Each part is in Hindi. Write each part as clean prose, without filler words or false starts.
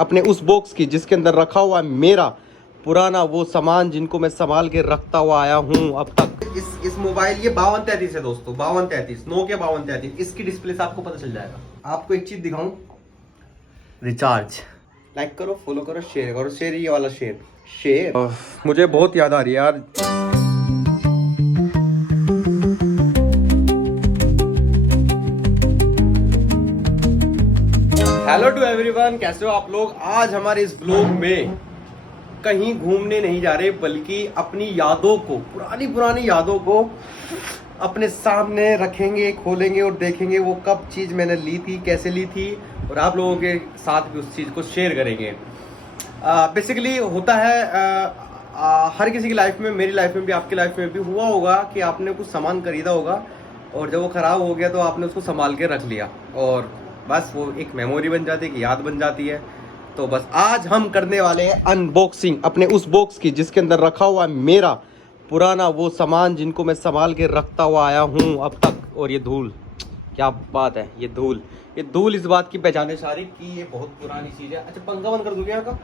अपने उस बॉक्स की जिसके अंदर रखा हुआ है मेरा पुराना वो सामान जिनको मैं संभाल के रखता हुआ आया हूँ अब तक। इस मोबाइल ये 5233 है दोस्तों, 5233 नोकिया 5233। इसकी डिस्प्ले से आपको पता चल जाएगा। आपको एक चीज दिखाऊं, रिचार्ज। लाइक करो, फॉलो करो, शेयर करो। शेयर ये वाला शेयर मुझे बहुत याद आ रही है यार। हेलो टू एवरीवन, कैसे हो आप लोग। आज हमारे इस ब्लॉग में कहीं घूमने नहीं जा रहे, बल्कि अपनी यादों को, पुरानी यादों को अपने सामने रखेंगे, खोलेंगे और देखेंगे वो कब चीज मैंने ली थी, कैसे ली थी, और आप लोगों के साथ भी उस चीज को शेयर करेंगे। बेसिकली होता है हर किसी की लाइफ में, मेरी लाइफ में भी, आपकी लाइफ में भी हुआ होगा कि आपने कुछ सामान खरीदा होगा और जब वो खराब हो गया तो आपने उसको संभाल के रख लिया और बस वो एक मेमोरी बन जाती है, एक याद बन जाती है। तो बस आज हम करने वाले हैं अनबॉक्सिंग अपने उस बॉक्स की जिसके अंदर रखा हुआ है मेरा पुराना वो सामान जिनको मैं संभाल के रखता हुआ आया हूँ अब तक। और ये धूल, क्या बात है, ये धूल इस बात की पहचाने सारी कि ये बहुत पुरानी चीज़ है। अच्छा, पंखा बंद कर दूँ क्या? का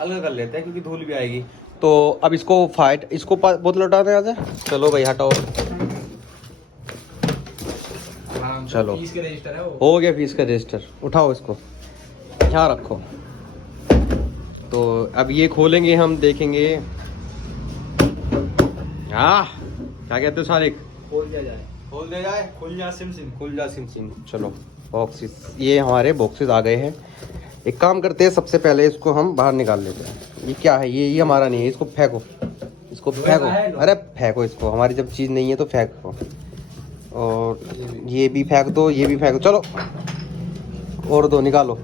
अलग कर लेते हैं क्योंकि धूल भी आएगी। तो अब इसको बोतल उठाते हैं। यहाँ से चलो भाई, हटाओ। चलो, फीस का रजिस्टर है वो। हो गया फीस का रजिस्टर। उठाओ इसको, यहाँ रखो। तो अब ये खोलेंगे, हम देखेंगे। क्या कहते हो सारिक? खोल दिया जाए, खुल जा सिम। चलो बॉक्सेस, ये हमारे बॉक्सेस आ गए हैं। एक काम करते हैं, सबसे पहले इसको हम बाहर निकाल लेते हैं। ये क्या है? ये हमारा नहीं है, इसको फेंको, अरे फेंको इसको। हमारी जब चीज़ नहीं है तो फेंको। और ये भी फेंक दो, ये भी फेंक दो। चलो और दो निकालो।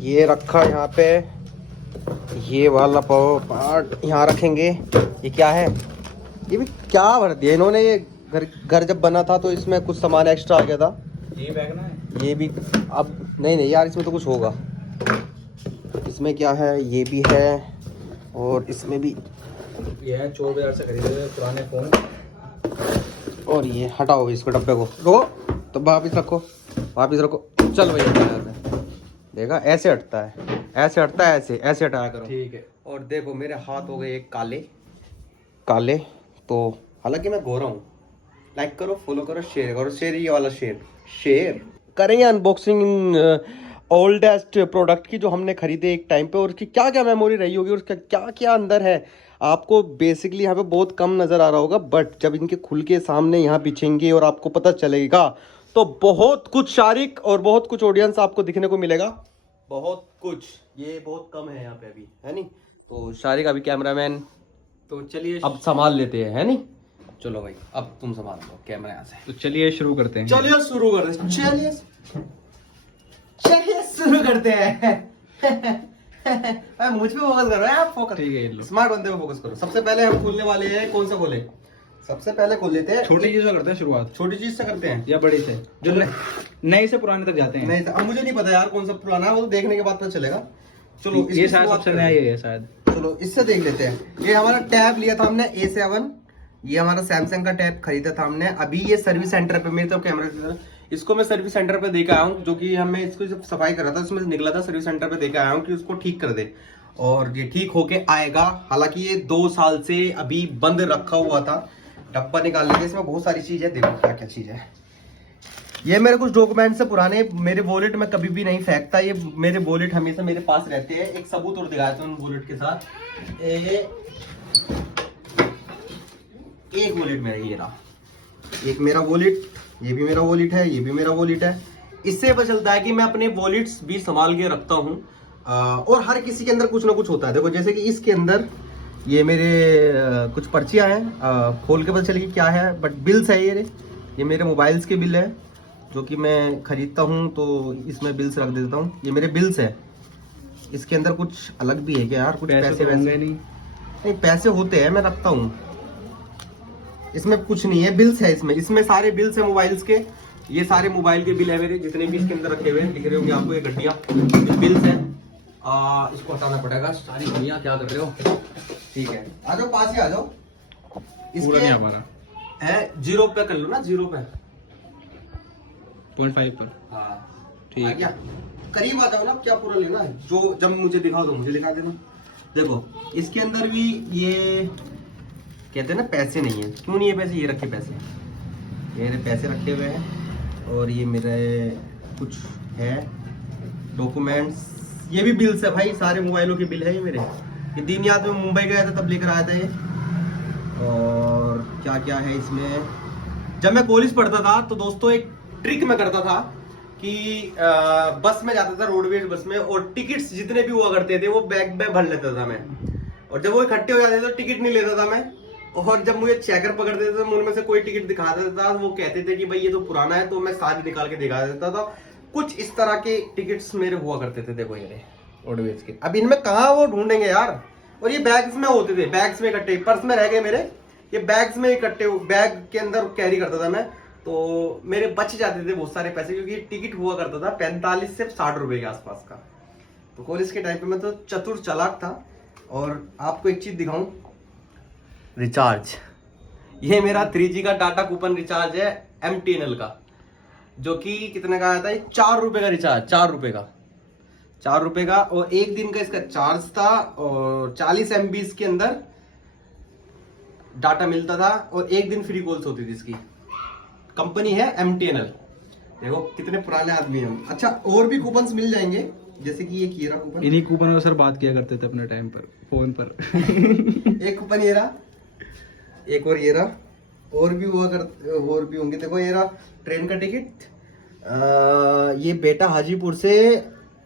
ये रखा यहाँ पे, ये वाला पार्ट यहाँ रखेंगे। ये क्या है? ये भी क्या भर दिया इन्होंने। ये घर जब बना था तो इसमें कुछ सामान एक्स्ट्रा आ गया था। ये फेंकना है, ये भी। अब नहीं यार, इसमें तो कुछ होगा। इसमें क्या है? ये भी है और इसमें भी ये है। 24,000 से खरीदे पुराने फोन। और ये हटाओ इसको, डब्बे को रो, तो वापिस रखो। चल भैया, देखा ऐसे हटता है, ऐसे हटाया करो। ठीक है। और देखो मेरे हाथ हो गए काले। तो हालांकि मैं गोरा हूँ। लाइक करो, फॉलो करो, शेयर करो। शेयर ये वाला शेयर करेंगे अनबॉक्सिंग ओल्डेस्ट प्रोडक्ट की जो हमने खरीदे एक टाइम पे, और उसकी क्या क्या मेमोरी रही होगी और उसका क्या क्या अंदर है। आपको बेसिकली यहाँ पे बहुत कम नज़र आ रहा होगा, बट जब इनके खुल के सामने यहाँ बिछेंगे और आपको पता चलेगा तो बहुत कुछ शारिक और बहुत कुछ ऑडियंस आपको दिखने को मिलेगा। बहुत कुछ, ये बहुत कम है यहाँ पे अभी, है नहीं? तो शारिक अभी कैमरामैन, तो चलिए अब संभाल लेते हैं, है नहीं? चलो भाई, अब तुम संभाल लो कैमरा यहाँ से। तो चलिए शुरू करते हैं। चलिए शुरू करते हैं। मुझ पे फोकस करो आप, फोकस। ठीक है, स्मार्ट बनते हुए फोकस करो। सबसे पहले हम खोलने वाले हैं, कौन सा खोले? सबसे पहले खोल लेते हैं छोटी चीज से करते हैं शुरुआत। छोटी चीज से करते हैं या बड़ी से? जो नए से पुराने तक जाते हैं। नहीं, अब मुझे नहीं पता यार कौन सा पुराना है, वो तो देखने के बाद पता चलेगा। चलो ये शायद सबसे नया ये है शायद। चलो इससे देख लेते हैं। ये हमारा टैब लिया था हमने A7। ये हमारा सैमसंग का टैब खरीदा था हमने। अभी ये सर्विस सेंटर पे, मेरे तो कैमरा, इसको मैं सर्विस सेंटर पे देकर आया हूँ, जो कि हमें इसको जब सफाई कर रहा था उसमें निकला था। सर्विस सेंटर पे देकर आया हूँ कि उसको ठीक कर दे, और ये ठीक होके आएगा। हालांकि ये 2 साल से अभी बंद रखा हुआ था। डब्बा निकाल लेंगे, इसमें बहुत सारी चीज है। देखो क्या क्या चीज है। ये मेरे कुछ डॉक्यूमेंट्स है पुराने। मेरे वॉलेट में कभी भी नहीं फेंकता, ये मेरे वॉलेट हमेशा मेरे पास रहते हैं। एक सबूत और दिखाया था उन वॉलेट के साथ। एक वॉलेट मेरा ये रहा, एक मेरा वॉलेट, ये भी मेरा वॉलेट है, ये भी मेरा वॉलेट है। इससे पता चलता है कि मैं अपने वॉलेट्स भी संभाल के रखता हूँ। और हर किसी के अंदर कुछ ना कुछ होता है। देखो जैसे कि इसके अंदर ये मेरे कुछ पर्चियाँ हैं, खोल के पता चलेगी क्या है, बट बिल्स है। ये मेरे मोबाइल्स के बिल है जो कि मैं खरीदता हूँ, तो इसमें बिल्स रख देता हूँ। ये मेरे बिल्स है। इसके अंदर कुछ अलग भी है क्या यार? कुछ पैसे वैसे नहीं, पैसे होते हैं, मैं रखता हूँ। इसमें कुछ नहीं है, बिल्स है इसमें सारे बिल्स है मोबाइल्स के। ये सारे मोबाइल के बिल है मेरे, जितने भी इसके अंदर रखे हुए दिख रहे होंगे आपको, ये गड्डियाँ, ये बिल्स है। इसको हटाना पड़ेगा। सारी गड्डियाँ क्या कर रहे हो? ठीक है, आ जाओ, पास ही आ जाओ। पूरा नहीं हमारा है 0 पे कर लो ना, 0 पे 0.5 पर। हाँ ठीक है। करीब आ जाओ ना, क्या पूरा लेना है, जो जब मुझे दिखाओ तो मुझे दिखा देना। देखो इसके अंदर भी ये कहते हैं ना पैसे नहीं है, क्यों नहीं है पैसे, ये रखे पैसे, ये मेरे पैसे रखे हुए हैं, और ये मेरे कुछ है डॉक्यूमेंट्स, ये भी बिल्स है भाई, सारे मोबाइलों के बिल है ये मेरे। ये दिन याद में मुंबई गया था तब लेकर आया था ये। और क्या क्या है इसमें, जब मैं कॉलेज पढ़ता था तो दोस्तों एक ट्रिक मैं करता था कि बस में जाता था, रोडवेज बस में, और टिकट्स जितने भी हुआ करते थे वो बैग में भर लेता था मैं, और जब वो इकट्ठे हो जाते थे तो टिकट नहीं लेता था मैं, और जब मुझे चेकर पकड़ देते थे उनमें से कोई टिकट दिखा देता था, वो कहते थे कि भाई ये तो पुराना है, तो मैं सारी निकाल के दिखा देता था। कुछ इस तरह के टिकट्स मेरे हुआ करते थे, देखो ये रोडवेज के। अब इनमें कहाँ वो ढूंढेंगे यार, और ये बैग्स में होते थे, बैग्स में इकट्ठे, पर्स में रह गए मेरे, ये बैग्स में इकट्ठे, बैग के अंदर कैरी करता था मैं, तो मेरे बच जाते थे बहुत सारे पैसे, क्योंकि टिकट हुआ करता था 45 से 60 रुपए के आसपास का। तो कॉलेज के टाइम पे मैं तो चतुर चालाक था। और आपको एक चीज दिखाऊं, रिचार्ज, ये मेरा 3G का डाटा कूपन रिचार्ज है MTNL का, जो कि कितने का आया था, 4 रुपए का रिचार्ज, 4 रुपए का, 4 रुपए का, और एक दिन का इसका चार्ज था, और 40 MB के अंदर डाटा मिलता था, और एक दिन फ्री कॉल्स होती थी इसकी। कंपनी है MTNL, देखो कितने पुराने आदमी हैं हम। अच्छा और भी कूपन्स मिल जाएंगे, जैसे कि ये कीरा कूपन, इन्हीं कूपन में सर बात किया करते थे अपने टाइम पर फोन पर। एक कूपन ये रहा, एक और ये रहा, और भी हुआ कर, और भी होंगे। देखो ये रहा ट्रेन का टिकट, ये बेटा हाजीपुर से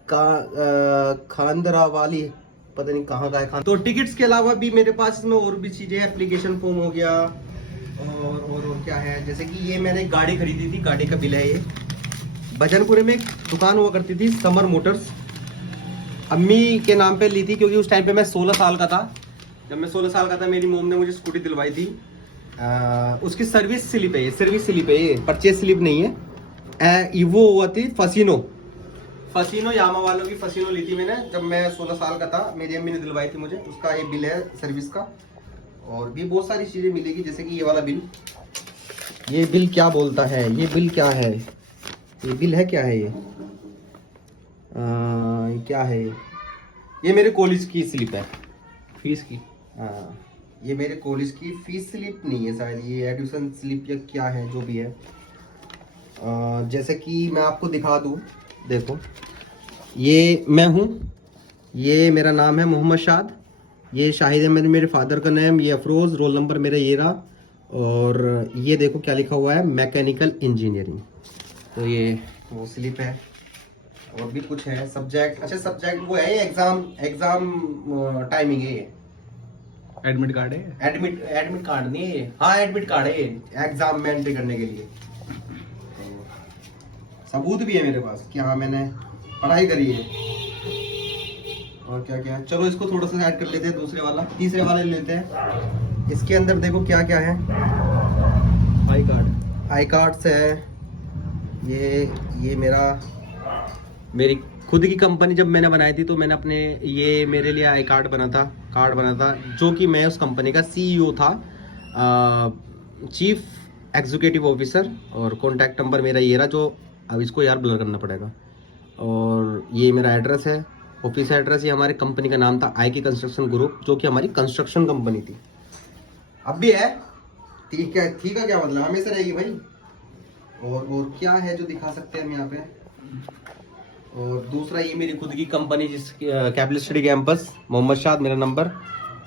खांदरा वाली, पता नहीं कहाँ का है खान। तो टिकट्स के अलावा भी मेरे पास इसमें और भी चीजें, एप्लीकेशन फॉर्म हो गया, और क्या है, जैसे कि ये मैंने गाड़ी खरीदी थी, गाड़ी का बिल है ये। भजनपुरे में एक दुकान हुआ करती थी समर मोटर्स, अम्मी के नाम पे ली थी, क्योंकि उस टाइम पे मैं 16 साल का था। जब मैं 16 साल का था मेरी मोम ने मुझे स्कूटी दिलवाई थी। उसकी सर्विस स्लिप है ये, सर्विस स्लिप है ये, परचेज स्लिप नहीं है। वो हुआ थी फसीनो यामा वालों की फसीनो ली थी मैंने, जब मैं 16 साल का था, मेरी अम्मी ने दिलवाई थी मुझे, उसका ये बिल है सर्विस का। और भी बहुत सारी चीजें मिलेगी, जैसे कि ये वाला बिल, ये बिल क्या बोलता है, ये बिल क्या है, ये बिल है क्या है, ये क्या है, ये मेरे कॉलेज की स्लिप है, फीस की। हाँ ये मेरे कॉलेज की फीस स्लिप नहीं है शायद, ये एडमिशन स्लिप या क्या है, जो भी है। जैसे कि मैं आपको दिखा दूँ, देखो ये मैं हूँ, ये मेरा नाम है मोहम्मद शाद, ये शाहिद है मेरे फादर का नाम, ये अफरोज़, रोल नंबर मेरा ये रहा, और ये देखो क्या लिखा हुआ है, मैकेनिकल इंजीनियरिंग। तो ये वो स्लिप है, और भी कुछ है, सब्जेक्ट, अच्छा सब्जेक्ट वो है, एग्जाम टाइमिंग है ये, एडमिट कार्ड है, एडमिट कार्ड नहीं है ये, हाँ एडमिट कार्ड है ये, एग्जाम में एंट्री करने के लिए। सबूत भी है मेरे पास कि हाँ मैंने पढ़ाई करी है। और क्या क्या, चलो इसको थोड़ा सा ऐड कर लेते हैं, दूसरे वाला, तीसरे वाले लेते हैं। इसके अंदर देखो क्या क्या है, आई कार्ड्स है, ये मेरी खुद की कंपनी जब मैंने बनाई थी, तो मैंने अपने, ये मेरे लिए आई कार्ड बना था, जो कि मैं उस कंपनी का CEO था, चीफ एग्जीक्यूटिव ऑफिसर। और कॉन्टैक्ट नंबर मेरा ये रहा, जो अब इसको यार ब्लर करना पड़ेगा। और ये मेरा एड्रेस है, ऑफिस एड्रेस, ये हमारी कंपनी का नाम था IK कंस्ट्रक्शन ग्रुप, जो कि हमारी कंस्ट्रक्शन कंपनी थी, अब भी है, ठीक है, ठीक है, क्या मतलब हमेशा रहेगी भाई। और क्या है जो दिखा सकते हैं हम यहाँ पे, और दूसरा ये मेरी खुद की कंपनी, जिस कैपिटल स्टडी कैंपस, मोहम्मद शाद मेरा नंबर,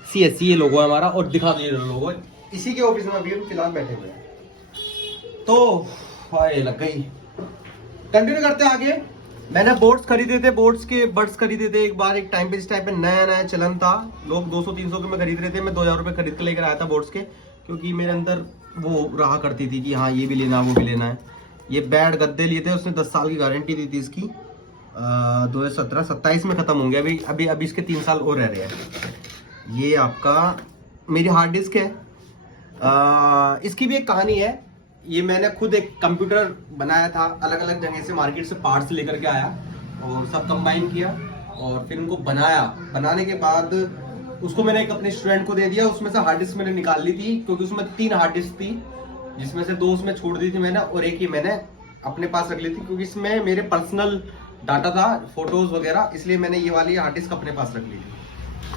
CSC ये लोगो है हमारा, और दिखा दो ये लोगो, इसी के ऑफिस में अभी हम फिलहाल बैठे हुए हैं। तो हाय लग गई, कंटिन्यू करते हैं आगे। मैंने बोर्ड्स खरीदे थे, बोर्ड्स के बड्स खरीदे थे एक बार, एक टाइम पे, इस टाइम पे नया चलन था, लोग 200-300 के में खरीद रहे थे, मैं 2000 रुपये खरीद के लेकर आया था बोर्ड्स के, क्योंकि मेरे अंदर वो रहा करती थी कि हाँ ये भी लेना वो भी लेना है। ये बेड गद्दे लिए थे, उसने 10 साल की गारंटी दी थी इसकी, 2017-27 में ख़त्म होंगे, अभी इसके 3 साल और रह रहे हैं। ये आपका मेरी हार्ड डिस्क है, इसकी भी एक कहानी है। ये मैंने खुद एक कंप्यूटर बनाया था, अलग अलग जगह से मार्केट से पार्ट्स लेकर के आया, और सब कंबाइन किया, और फिर उनको बनाया। बनाने के बाद उसको मैंने एक अपने स्टूडेंट को दे दिया, उसमें से हार्ड डिस्क मैंने निकाल ली थी, क्योंकि उसमें 3 हार्ड डिस्क थी, जिसमें से 2 उसमें छोड़ दी थी मैंने, और एक ही मैंने अपने पास रख ली थी, क्योंकि इसमें मेरे पर्सनल डाटा था, फोटोज वगैरह, इसलिए मैंने ये वाली हार्ड डिस्क अपने पास रख ली थी।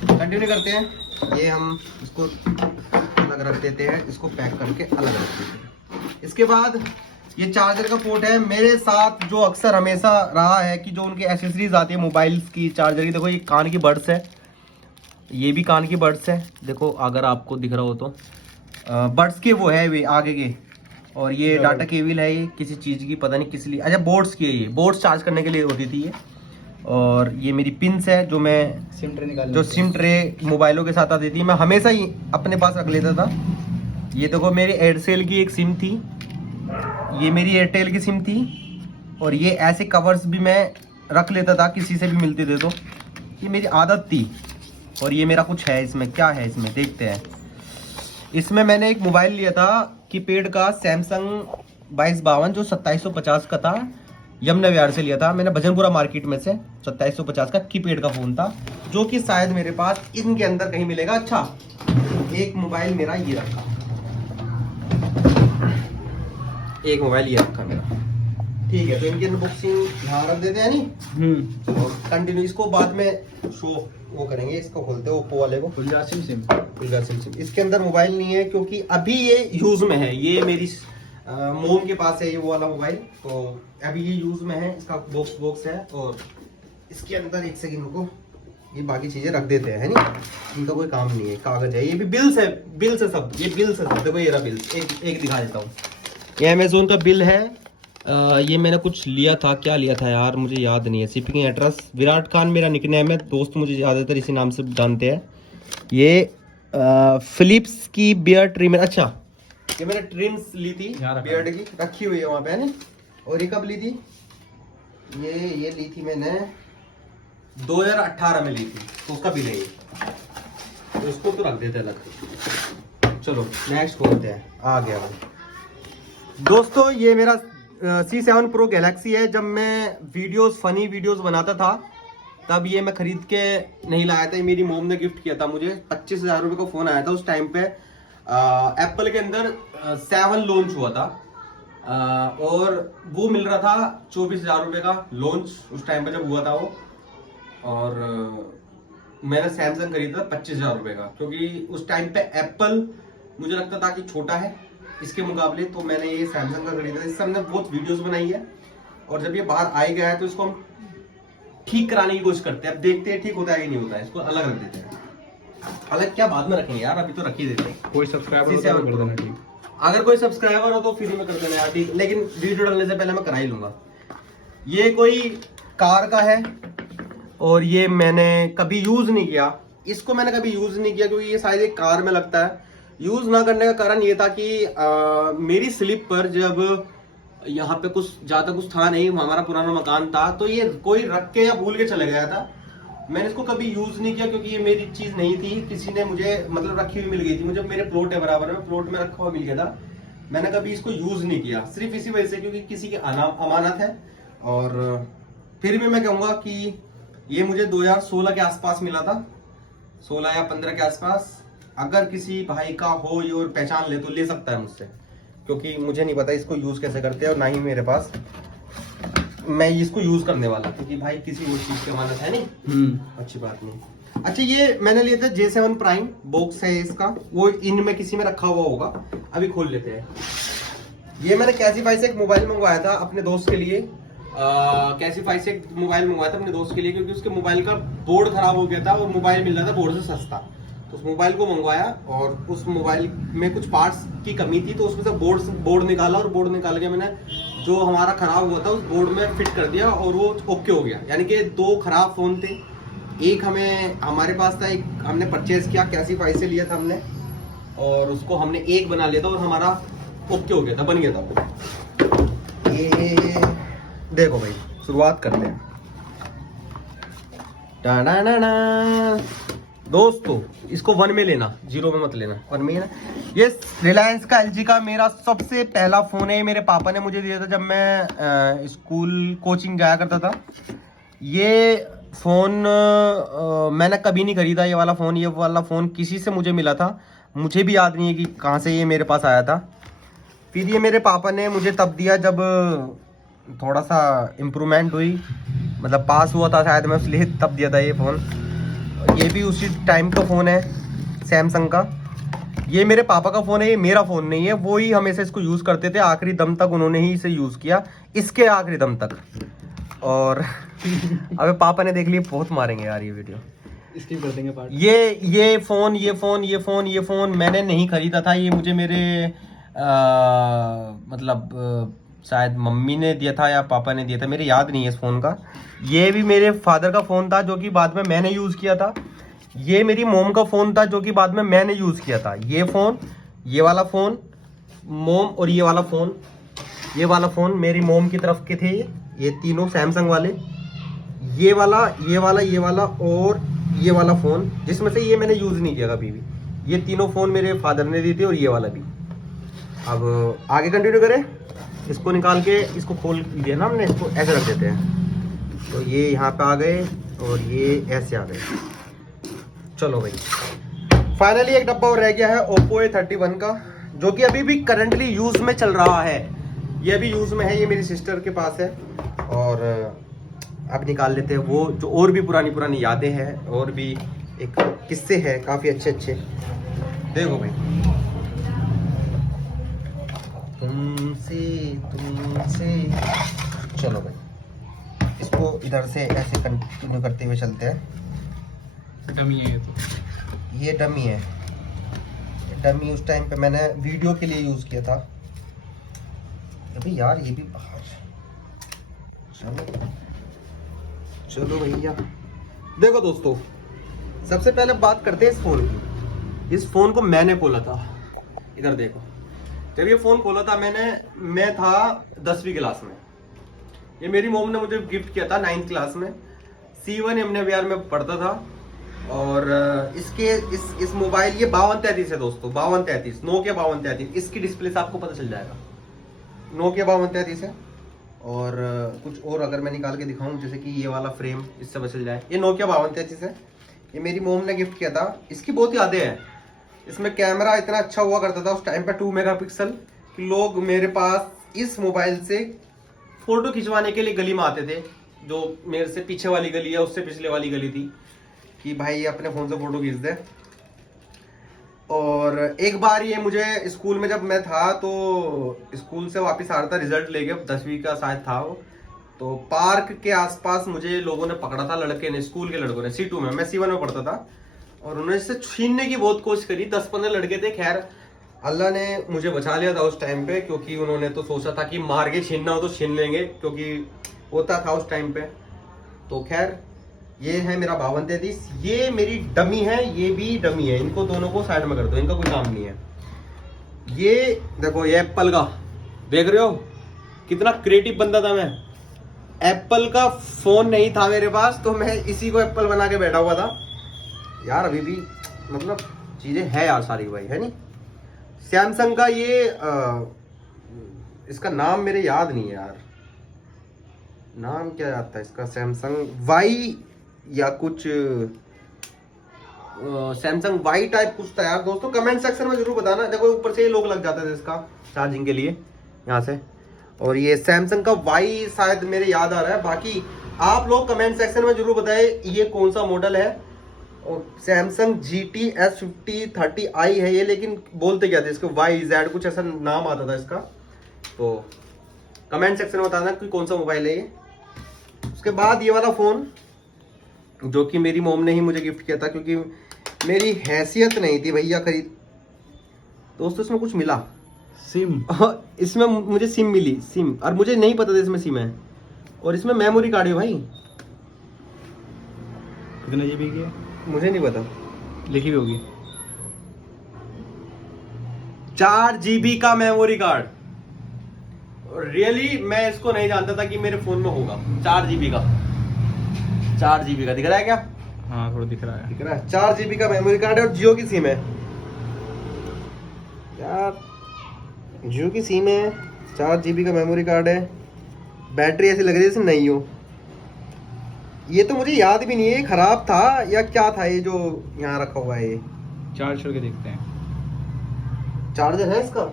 कंटिन्यू करते हैं। ये हम इसको अलग रख देते हैं, इसको पैक करके अलग रख देते हैं। इसके बाद ये चार्जर का पोर्ट है। मेरे साथ जो अक्सर हमेशा रहा है कि जो उनकी एसेसरीज आती है मोबाइल्स की, चार्जर की, देखो ये कान की बड्स है, ये भी कान की बड्स है, देखो अगर आपको दिख रहा हो तो बड्स के वो है वे आगे के, और ये डाटा केबल है, ये किसी चीज़ की पता नहीं किस लिए, अच्छा बोर्ड्स की है, ये बोर्ड्स चार्ज करने के लिए होती थी ये। और ये मेरी पिन्स है जो मैं सिम ट्रे निकाल, जो सिम ट्रे मोबाइलों के साथ आती थी, मैं हमेशा ही अपने पास रख लेता था। ये देखो मेरी एयरसेल की एक सिम थी, ये मेरी एयरटेल की सिम थी, और ये ऐसे कवर्स भी मैं रख लेता था किसी से भी मिलते थे तो, ये मेरी आदत थी। और ये मेरा कुछ है इसमें, क्या है इसमें देखते हैं। इसमें मैंने एक मोबाइल लिया था कीपैड का, सैमसंग 2252 जो 2750 का था, यमुना विहार से लिया था मैंने, भजनपुरा मार्केट में से 2750 का कीपैड का फ़ोन था, जो कि शायद मेरे पास इनके अंदर कहीं मिलेगा। अच्छा, एक मोबाइल मेरा ये रखा, एक मोबाइल ये रखा मेरा, ठीक है। तो इनकी अनबॉक्सिंग यहाँ रख देते हैं नहीं, और कंटिन्यू इसको बाद में शो वो करेंगे। इसको खोलते हैं ओप्पो वाले को, फुलजार सिम। इसके अंदर मोबाइल नहीं है क्योंकि अभी ये यूज में है, ये मेरी मोम के पास है ये वो वाला मोबाइल, तो अभी ये यूज में है, इसका बॉक्स है। और इसके अंदर एक सेकंड रुको, ये बाकी चीजें रख देते हैं, है नहीं, इनका कोई काम नहीं है। कागज है, ये भी बिल्स है, बिल्स है सब, ये बिल्स है सब, देखो ये रहा बिल्स, एक दिखा देता हूँ। ये अमेजोन का बिल है। ये मैंने कुछ लिया था, क्या लिया था यार मुझे याद नहीं है। शिपिंग एड्रेस विराट खान मेरा निकनेम है, दोस्त मुझे ज़्यादातर इसी नाम से जानते हैं। ये फिलिप्स की बियर्ड ट्रिमर, अच्छा ये मैंने ट्रिम्स ली थी बियर्ड की, रखी हुई है वहाँ पे, है ना। और ये कब ली थी, ये ली थी मैंने 2018 में ली थी, तो उसका बिल है ये, तो इसको तो रख देते हैं अलग। चलो नेक्स्ट खोलते हैं, आ गया भाई। दोस्तों ये मेरा C7 Pro गैलेक्सी है। जब मैं फनी वीडियोस बनाता था तब ये मैं खरीद के नहीं लाया था, ये मेरी मोम ने गिफ्ट किया था मुझे। 25,000 रुपये का फ़ोन आया था उस टाइम पे। एप्पल के अंदर 7 लॉन्च हुआ था, और वो मिल रहा था 24,000 रुपये का लॉन्च उस टाइम पे जब हुआ था वो। और मैंने सैमसंग खरीदा था 25,000 रुपये का, क्योंकि उस टाइम पे एप्पल मुझे लगता था कि छोटा है इसके मुकाबले, तो मैंने ये सैमसंग का खरीदा। इससे हमने बहुत वीडियोस बनाई है, और जब ये बाहर आ गया है तो इसको हम ठीक कराने की कोशिश करते हैं। अब देखते हैं ठीक होता है कि नहीं होता है, इसको अलग रख देते हैं। अलग क्या बाद में रखेंगे यार, अभी तो रख ही देते हैं। कोई सब्सक्राइबर हो तो कर देना ठीक। अगर कोई सब्सक्राइबर हो तो फ्री में कर देना यार, ठीक, लेकिन वीडियो डालने से पहले मैं करा ही लूंगा। ये कोई कार का है, और ये मैंने कभी यूज नहीं किया, इसको मैंने कभी यूज नहीं किया क्योंकि ये शायद एक कार में लगता है। यूज ना करने का कारण ये था कि मेरी स्लिप पर जब यहाँ पे कुछ ज्यादा कुछ था नहीं, हमारा पुराना मकान था, तो ये कोई रख के या भूल के चले गया था। मैंने इसको कभी यूज नहीं किया क्योंकि ये मेरी चीज नहीं थी, किसी ने मुझे मतलब रखी हुई मिल गई थी मुझे, मेरे प्लॉट है बराबर में, प्लॉट में रखा हुआ मिल गया था। मैंने कभी इसको यूज नहीं किया, सिर्फ इसी वजह से क्योंकि किसी की अमानत है। और फिर भी मैं कहूँगा कि ये मुझे 2016 के आसपास मिला था, 16 या 15 के आसपास। अगर किसी भाई का हो ये और पहचान ले तो ले सकता है मुझसे, क्योंकि मुझे नहीं पता इसको यूज कैसे करते हैं, और ना ही मेरे पास मैं इसको यूज करने वाला, क्योंकि भाई किसी और चीज की अमानत है नहीं, अच्छी बात नहीं। अच्छा ये मैंने लिया था J7 प्राइम, बॉक्स है इसका, वो इनमें किसी में रखा हुआ होगा, अभी खोल लेते हैं। ये मैंने कैसीफाई से एक मोबाइल मंगवाया था अपने दोस्त के लिए, कैसीफाई से एक मोबाइल मंगवाया था अपने दोस्त के लिए, क्योंकि उसके मोबाइल का बोर्ड खराब हो गया था और मोबाइल मिल रहा था बोर्ड से सस्ता, तो उस मोबाइल को मंगवाया। और उस मोबाइल में कुछ पार्ट्स की कमी थी, तो उसमें से बोर्ड निकाला, और बोर्ड निकाल के मैंने जो हमारा खराब हुआ था उस बोर्ड में फिट कर दिया, और वो ओके हो गया। यानी कि 2 खराब फोन थे, एक हमारे पास था, एक हमने परचेज किया कैसीफाई से लिया था हमने, और उसको हमने एक बना लिया था, और हमारा ओके हो गया था, बन गया था। ये देखो भाई, शुरुआत करते हैं। दोस्तों इसको 1 में लेना, 0 में मत लेना, 1 में ही ना। ये रिलायंस का LG का मेरा सबसे पहला फ़ोन है, मेरे पापा ने मुझे दिया था जब मैं स्कूल कोचिंग जाया करता था। ये फ़ोन मैंने कभी नहीं खरीदा ये वाला फ़ोन, ये वाला फ़ोन किसी से मुझे मिला था, मुझे भी याद नहीं है कि कहाँ से ये मेरे पास आया था। फिर ये मेरे पापा ने मुझे तब दिया जब थोड़ा सा इम्प्रूवमेंट हुई, मतलब पास हुआ था शायद मैं इसलिए तब दिया था ये फ़ोन। ये भी उसी टाइम का फ़ोन है सैमसंग का। ये मेरे पापा का फ़ोन है, ये मेरा फ़ोन नहीं है। वो ही हमेशा इसको यूज़ करते थे, आखिरी दम तक उन्होंने ही इसे यूज़ किया, इसके आखिरी दम तक। और अबे पापा ने देख लिए बहुत मारेंगे यार ये वीडियो, स्किप कर देंगे पार्ट। ये फ़ोन मैंने नहीं खरीदा था। ये मुझे मेरे मतलब शायद मम्मी ने दिया था या पापा ने दिया था, मेरे याद नहीं है इस फ़ोन का। ये भी मेरे फादर का फ़ोन था जो कि बाद में मैंने यूज़ किया था। ये मेरी मोम का फ़ोन था जो कि बाद में मैंने यूज़ किया था। ये फ़ोन, ये वाला फ़ोन मोम, और ये वाला फ़ोन मेरी मोम की तरफ के थे। ये तीनों सैमसंग वाले, ये वाला और ये वाला फ़ोन, जिसमें से ये मैंने यूज़ नहीं किया कभी भी। ये तीनों फ़ोन मेरे फादर ने दिए थे और ये वाला भी। अब आगे कंटिन्यू करें। इसको निकाल के इसको खोल दिया ना हमने, इसको ऐसे रख देते हैं। तो ये यहाँ पे आ गए और ये ऐसे आ गए। चलो भाई, फाइनली एक डब्बा और रह गया है Oppo A31 का, जो कि अभी भी करंटली यूज़ में चल रहा है। ये अभी यूज़ में है, ये मेरी सिस्टर के पास है। और अब निकाल लेते हैं वो जो और भी पुरानी यादें हैं, और भी एक किस्से हैं काफ़ी अच्छे। देखो भाई, तुमसे चलो भाई, इसको इधर से ऐसे कंटिन्यू करते हुए चलते हैं। डमी है ये तो। ये डमी है। डमी उस टाइम पे मैंने वीडियो के लिए यूज़ किया था। अभी यार ये भी बाहर। चलो भैया, देखो दोस्तों, सबसे पहले बात करते हैं इस फ़ोन की। इस फ़ोन को मैंने खोला था, इधर देखो। जब ये फ़ोन खोला था मैं था 10वीं क्लास में। ये मेरी मोम ने मुझे गिफ्ट किया था 9th क्लास में। C1 MNVR में पढ़ता था। और इसके इस मोबाइल, ये 5233 है दोस्तों, 5233, नोकिया 5233। इसकी डिस्प्ले से आपको पता चल जाएगा, नोकिया 5233 है। और कुछ और अगर मैं निकाल के दिखाऊं, जैसे कि ये वाला फ्रेम, इससे पता चल जाए, ये नोकिया 5233 है। ये मेरी मोम ने गिफ्ट किया था। इसकी बहुत यादें हैं। इसमें कैमरा इतना अच्छा हुआ करता था उस टाइम पे, 2 मेगापिक्सल, कि लोग मेरे पास इस मोबाइल से फोटो खिंचवाने के लिए गली में आते थे। जो मेरे से पीछे वाली गली है, उससे पिछले वाली गली थी, कि भाई अपने फ़ोन से फ़ोटो खींच दे। और एक बार ये मुझे स्कूल में, जब मैं था तो स्कूल से वापस आ रहा था रिजल्ट लेके, 10वीं का शायद था वो, तो पार्क के आसपास मुझे लोगों ने पकड़ा था, लड़के ने, स्कूल के लड़कों ने। C2 में, मैं C1 में पढ़ता था। और उन्होंने इससे छीनने की बहुत कोशिश करी। 10-15 लड़के थे। खैर अल्लाह ने मुझे बचा लिया था उस टाइम पे, क्योंकि उन्होंने तो सोचा था कि मार के छीनना हो तो छीन लेंगे, क्योंकि होता था उस टाइम पे। तो खैर, ये है मेरा 5233। ये मेरी डमी है, ये भी डमी है। इनको दोनों को साइड में कर दो, इनका कोई काम नहीं है। ये देखो, ये एप्पल का, देख रहे हो कितना क्रिएटिव बंदा था मैं। एप्पल का फोन नहीं था मेरे पास, तो मैं इसी को एप्पल बना के बैठा हुआ था यार। अभी भी मतलब चीजें है यार सारी भाई, है नहीं। सैमसंग का ये इसका नाम मेरे याद नहीं है यार, नाम क्या आता है इसका, सैमसंग वाई या कुछ, सैमसंग वाई टाइप कुछ था यार। दोस्तों कमेंट सेक्शन में जरूर बताना। देखो ऊपर से ये लोग लग जाते थे इसका चार्जिंग के लिए, यहाँ से। और ये सैमसंग का वाई शायद मेरे याद आ रहा है। बाकी आप लोग कमेंट सेक्शन में जरूर बताएं ये कौन सा मॉडल है। और सैमसंग GT S5030i है ये, लेकिन बोलते क्या थे इसको, YZ कुछ ऐसा नाम आता था इसका। तो कमेंट सेक्शन में बताना कि कौन सा मोबाइल है ये। उसके बाद ये वाला फ़ोन, जो कि मेरी मोम ने ही मुझे गिफ्ट किया था, क्योंकि मेरी हैसियत नहीं थी भैया खरीद। दोस्तों इसमें कुछ मिला, सिम। इसमें मुझे सिम मिली, सिम। और मुझे नहीं पता था इसमें सिम है। और इसमें मेमोरी कार्ड है भाई। कितने GB की है? मुझे नहीं पता, लिखी भी होगी। 4 GB का मेमोरी कार्ड। रियली मैं इसको नहीं जानता था कि मेरे फोन में होगा 4 GB का। 4 GB का दिख रहा है क्या? हाँ थोड़ा दिख रहा है। दिख रहा है। 4 GB का मेमोरी कार्ड है और जियो की सिम है यार। जियो की सिम है, 4 GB का मेमोरी कार्ड है। बैटरी ऐसी लग रही है जैसे नहीं हो। ये तो मुझे याद भी नहीं है, ये खराब था या क्या था ये जो यहाँ रखा हुआ है। ये चार्ज करके देखते हैं। चार्जर है इसका?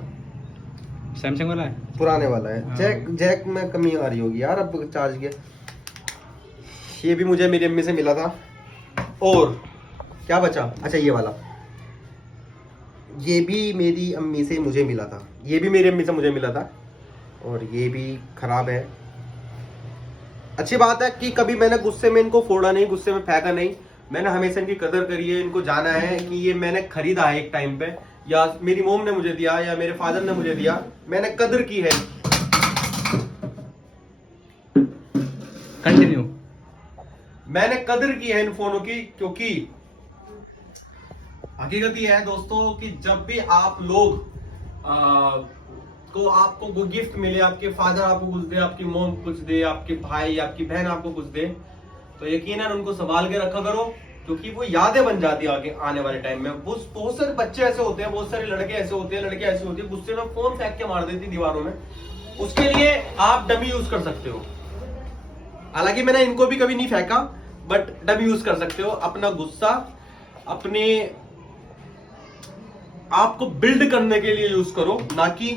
सैमसंग वाला है? पुराने वाला है। हाँ। जैक में कमी आ रही होगी यार अब चार्ज के। ये भी मुझे मेरी अम्मी से मिला था। और क्या बचा, अच्छा ये वाला, ये भी मेरी अम्मी से मुझे मिला था। ये भी मेरी अम्मी से मुझे मिला था और ये भी खराब है। अच्छी बात है कि कभी मैंने गुस्से में इनको फोड़ा नहीं, गुस्से में फेंका नहीं। मैंने हमेशा इनकी कदर करी है। इनको जाना है कि ये मैंने खरीदा है एक टाइम पे, या मेरी मोम ने मुझे दिया या मेरे फादर ने मुझे दिया, मैंने कदर की है। कंटिन्यू। मैंने कदर की है इन फोनों की, क्योंकि हकीकत ये है दोस्तों कि जब भी आप लोग आपको गिफ्ट मिले, आपके फादर आपको कुछ दे, आपकी मोम कुछ दे, आपके भाई आपकी बहन आपको कुछ दे, तो यकीनन उनको संभाल के रखा करो, क्योंकि वो यादें बन जाती है आगे आने वाले टाइम में। बहुत सारे बच्चे ऐसे होते हैं, बहुत सारे लड़के ऐसे होते हैं, लड़के ऐसे होती है, गुस्से में फोन फेंक के मार देती दीवारों में। उसके लिए आप डमी यूज कर सकते हो। हालांकि मैंने इनको भी कभी नहीं फेंका, बट डमी यूज कर सकते हो। अपना गुस्सा अपने आपको बिल्ड करने के लिए यूज करो, ना कि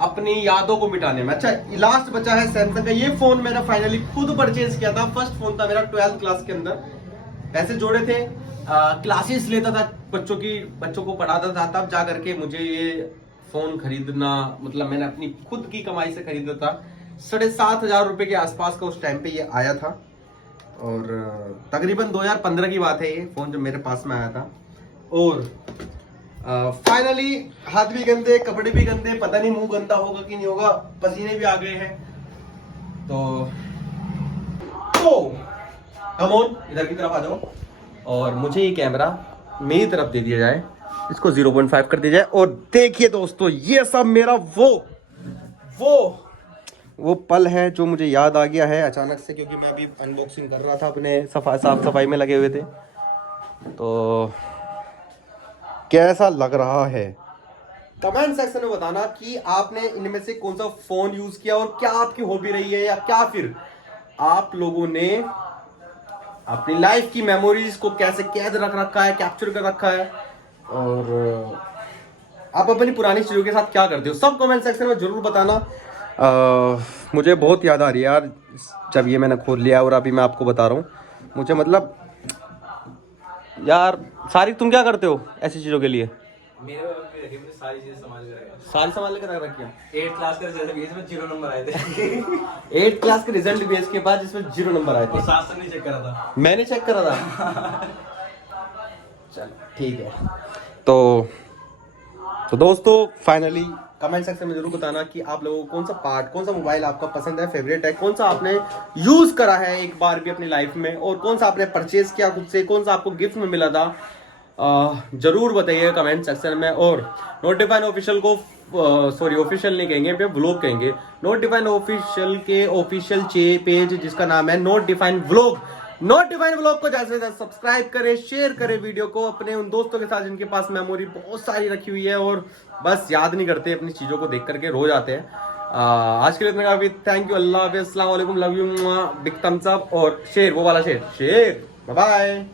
अपनी यादों को मिटाने में। अच्छा, लास्ट बचा है सैमसंग का। ये फोन मैंने फाइनली खुद परचेज किया था। फर्स्ट फोन था मेरा 12th क्लास के अंदर। पैसे जोड़े थे, क्लासेस लेता था, बच्चों को पढ़ाता था, तब जा करके मुझे ये फोन खरीदना, मतलब मैंने अपनी खुद की कमाई से खरीदा था। 7,500 रुपए के आसपास का उस टाइम पे ये आया था। और तकरीबन 2015 की बात है ये फोन जब मेरे पास में आया था। और फाइनली हाथ भी गंदे, कपड़े भी गंदे, पता नहीं मुंह गंदा होगा कि नहीं होगा, पसीने भी आ गए हैं। तो कम ऑन, इधर की तरफ आ जाओ और मुझे ये कैमरा मेरी तरफ दे दिया जाए, इसको 0.5 कर दिया जाए। और देखिए दोस्तों, ये सब मेरा वो पल है जो मुझे याद आ गया है अचानक से, क्योंकि मैं अभी अनबॉक्सिंग कर रहा था, अपने साफ सफाई में लगे हुए थे। तो कैसा लग रहा है कमेंट सेक्शन में बताना कि आपने इनमें से कौन सा फोन यूज किया और क्या आपकी हॉबी रही है, या क्या फिर आप लोगों ने अपनी लाइफ की मेमोरीज को कैसे कैद रख रखा है, कैप्चर कर रखा है, और आप अपनी पुरानी चीजों के साथ क्या करते हो, सब कमेंट सेक्शन में जरूर बताना। मुझे बहुत याद आ रही है यार, जब ये मैंने खोल लिया और अभी मैं आपको बता रहा हूँ। मुझे मतलब यार, सारी तुम क्या करते हो ऐसी चीजों के लिए? मेरे सारी चीजें संभाल के रख रखी है। 8th क्लास का रिजल्ट भी इसमें 0 नंबर आए थे। 8th क्लास के रिजल्ट बेस के बाद जिसमें 0 नंबर आए थे। साथ नहीं चेक करा था, मैंने चेक करा था। चल ठीक है। तो दोस्तों फाइनली कमेंट सेक्शन में जरूर बताना कि आप लोगों को कौन सा मोबाइल आपका पसंद है, फेवरेट है, कौन सा आपने यूज करा है एक बार भी अपनी लाइफ में, और कौन सा आपने परचेज किया खुद से, कौन सा आपको गिफ्ट में मिला था। जरूर बताइए कमेंट सेक्शन में। और नॉट डिफाइन ऑफिशियल को ऑफिशियल नहीं कहेंगे, व्लॉग कहेंगे। नॉट डिफाइन ऑफिशियल के ऑफिशियल पेज जिसका नाम है नॉट डिफाइन व्लॉग को ज्यादा से ज्यादा सब्सक्राइब करें, शेयर करें वीडियो को अपने उन दोस्तों के साथ जिनके पास मेमोरी बहुत सारी रखी हुई है और बस याद नहीं करते, अपनी चीजों को देख करके रो जाते हैं। आज के लिए इतना काफी। थैंक यू, अल्लाह हाफिज़, अस्सलाम वालेकुम, love you, big thumbs up, और शेयर, वो वाला शेयर, बाय बाय।